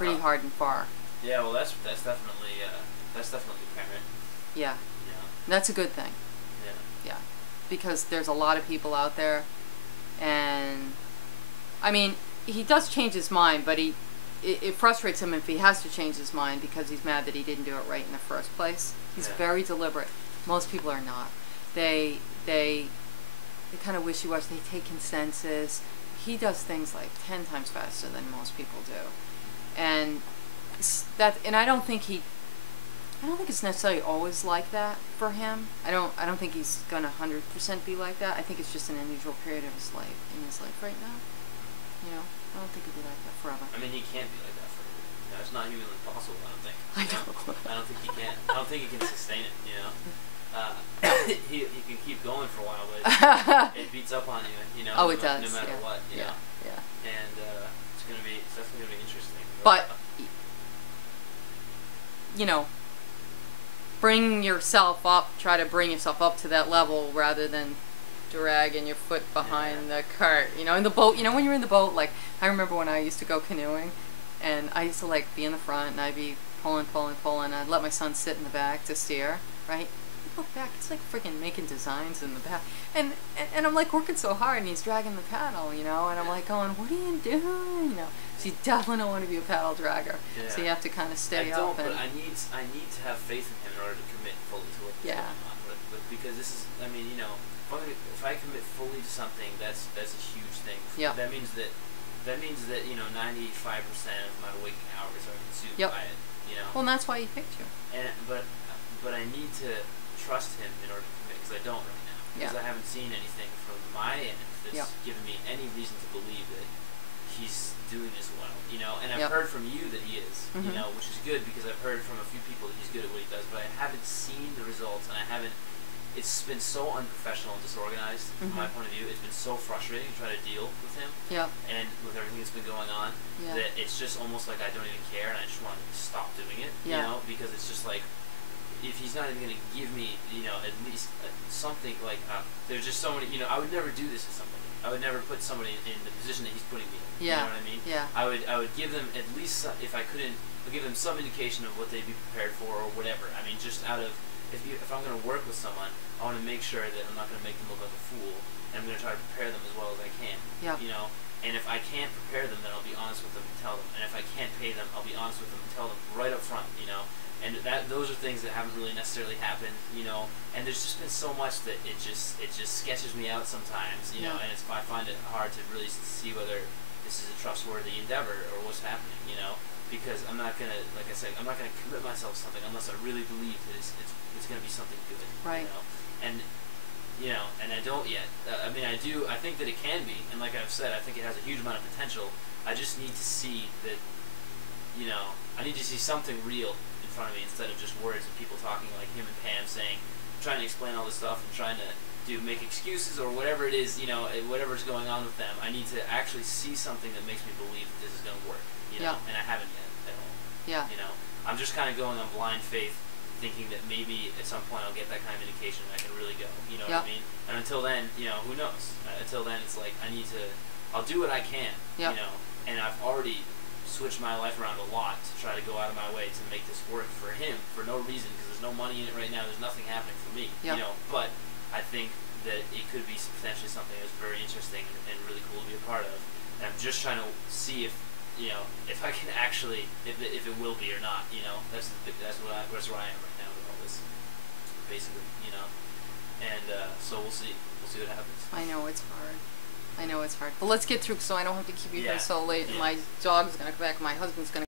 pretty hard and far. Yeah, well, that's definitely apparent. Yeah. You know. That's a good thing. Yeah. Yeah, because there's a lot of people out there, and I mean, he does change his mind, but it frustrates him if he has to change his mind because he's mad that he didn't do it right in the first place. He's very deliberate. Most people are not. They kind of wishy-washy. They take consensus. He does things like 10 times faster than most people do, and I don't think it's necessarily always like that for him. I don't think he's gonna 100% be like that. I think it's just an unusual period of his life right now. You know, I don't think he'll be like that forever. I mean, he can't be like that forever. You know, it's not humanly possible. I don't think. I know. I don't think he can. I don't think he can sustain it. You know. He can keep going for a while, but it beats up on you. You know. Oh, it does. No matter what. You know. Yeah. And it's definitely gonna be interesting. But you know, bring yourself up. Try to bring yourself up to that level rather than dragging your foot behind the cart. You know, in the boat. You know, when you're in the boat, like I remember when I used to go canoeing, and I used to like be in the front, and I'd be pulling. I'd let my son sit in the back to steer. Right. Look back, it's like freaking making designs in the back, and I'm like working so hard, and he's dragging the paddle, you know, and I'm like going, what are you doing, you know? So you definitely don't want to be a paddle dragger, so you have to kind of stay up. But I need to have faith in him in order to commit fully to what's going on. But because this is, I mean, you know, if I commit fully to something, that's a huge thing. Yeah. That means that you know 95% of my waking hours are consumed by it. You know. Well, and that's why he picked you. But I need to trust him in order to commit, because I don't right now. Because I haven't seen anything from my end that's given me any reason to believe that he's doing this well. You know, and I've heard from you that he is. You know, which is good because I've heard from a few people that he's good at what he does, but I haven't seen the results, and I haven't. It's been so unprofessional and disorganized from my point of view. It's been so frustrating to try to deal with him. And with everything that's been going on, that it's just almost like I don't even care, and I just want to stop doing it. You know, because it's just like, if he's not even going to give me, you know, at least something like, there's just so many, you know, I would never do this to somebody. I would never put somebody in the position that he's putting me in. You know what I mean? I would give them at least, if I couldn't, I'd give them some indication of what they'd be prepared for or whatever. I mean, just out of, if I'm going to work with someone, I want to make sure that I'm not going to make them look like a fool, and I'm going to try to prepare them as well as I can. You know? And if I can't prepare them, then I'll be honest with them and tell them. And if I can't pay them, I'll be honest with them and tell them right up front, you know? And those are things that haven't really necessarily happened, you know. And there's just been so much that it just sketches me out sometimes, you know. And I find it hard to really see whether this is a trustworthy endeavor or what's happening, you know. Because I'm not gonna, like I said, I'm not gonna commit myself to something unless I really believe that it's gonna be something good, you know. And you know, and I don't yet. I mean, I do. I think that it can be, and like I've said, I think it has a huge amount of potential. I just need to see that, you know, I need to see something real in front of me instead of just words and people talking like him and Pam saying, trying to explain all this stuff and trying to make excuses or whatever it is, you know, whatever's going on with them. I need to actually see something that makes me believe that this is going to work, you know, and I haven't yet at all. You know, I'm just kind of going on blind faith, thinking that maybe at some point I'll get that kind of indication and I can really go, you know what I mean? And until then, you know, who knows? Until then, it's like I'll do what I can, you know, and I've already switched my life around a lot to try to go out of my way to make this work for him for no reason, because there's no money in it right now, there's nothing happening for me, you know, but I think that it could be potentially something that's very interesting and really cool to be a part of, and I'm just trying to see if, you know, if I can actually, if it will be or not, you know, that's where I am right now with all this, basically, you know, and so we'll see what happens. I know it's hard. But let's get through so I don't have to keep you here so late. And my dog's gonna come back. My husband's gonna